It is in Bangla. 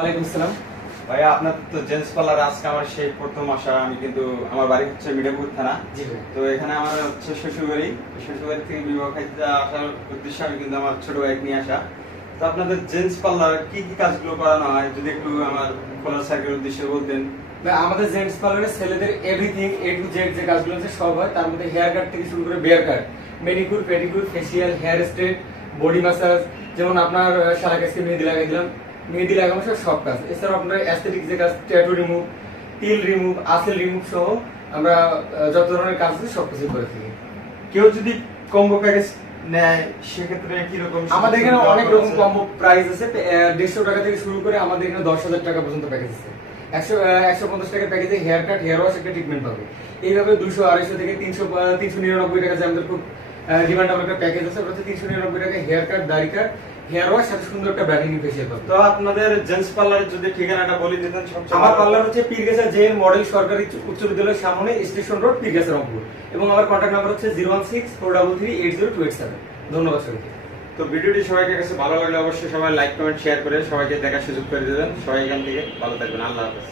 ওয়ালাইকুম আসসালাম। ভাইয়া আপনার তো জেন্টস পার্লার আজকে আমার সেই প্রথম আসা। আমি কিন্তু আমার বাড়ি হচ্ছে মিঠাপুর থানা। জি ভাই। তো এখানে আমার হচ্ছে শ্বশুরবাড়ি। শ্বশুরবাড়ি থেকে বিবাহ খাইতে আসার উদ্দেশ্যে আমি কিন্তু আমার ছোট ভাইকে নিয়ে আসা। তো আপনাদের জেন্টস পার্লার কি কি কাজগুলো করানো হয় যদি একটু আমার খোলা সার্কের উদ্দেশ্যে বলতেন। ভাই, আমাদের জেন্টস পার্লারে ছেলেদের এভরিথিং এ টু জেড যে কাজগুলো আছে সব হয়। তার মধ্যে হেয়ার কাট থেকে শুরু করে beard cut, manicure, pedicure, facial, hair straight, body massage, যেমন আপনার শালাকাজকে মেহেদি লাগাই দিলাম, মেহেদি লাগানো সব কাজ। এছাড়াও আপনার অ্যাস্থেটিক যে কাজ, ট্যাটু রিমুভ, তিল রিমুভ, আসেল রিমুভ সহ আমরা যত ধরনের কাজ আছে সব কিছু করে থাকি। কেউ যদি কম্বো প্যাকেজ নেয় সেক্ষেত্রে কি রকম? আমাদের এখানে অনেক রকম কম্বো প্রাইস আছে। 150 টাকা থেকে শুরু করে আমাদের এখানে 10,000 টাকা পর্যন্ত প্যাকেজ আছে। 150 টাকার প্যাকেজে হেয়ার কাট, হেয়ার ওয়াশ, একটা ট্রিটমেন্ট পাবে। এইভাবে 200, 250 থেকে 399 টাকা যে আমাদের খুব ডিমান্ড আমার একটা প্যাকেজ আছে, ওটা হচ্ছে 399 টাকা হেয়ার কাট, দাড়ি কাট, হেয়ার ওয়াশ, সাথে সুন্দর একটা ব্রাইটেনিং ফেসিয়াল পাবে। তো আপনাদের জেন্টস পার্লারের যদি ঠিকানাটা বলে দিতেন সবচেয়ে আমার ভালো। পার্লার হচ্ছে পীরগাছা জেএন মডেল সরকারি উচ্চ বিদ্যালয়ের সামনে, স্টেশন রোড, পীরগাছা, রংপুর। এবং আমার কন্ট্যাক্ট নাম্বার হচ্ছে 016-433-80287। ধন্যবাদ সবাইকে। তো ভিডিওটি সবাইকে কাছে ভালো লাগলে অবশ্যই সবাই লাইক, কমেন্ট, শেয়ার করে সবাইকে দেখার সুযোগ করে দেবেন। সবাই এখান থেকে ভালো থাকবেন। আল্লাহ হাফেজ।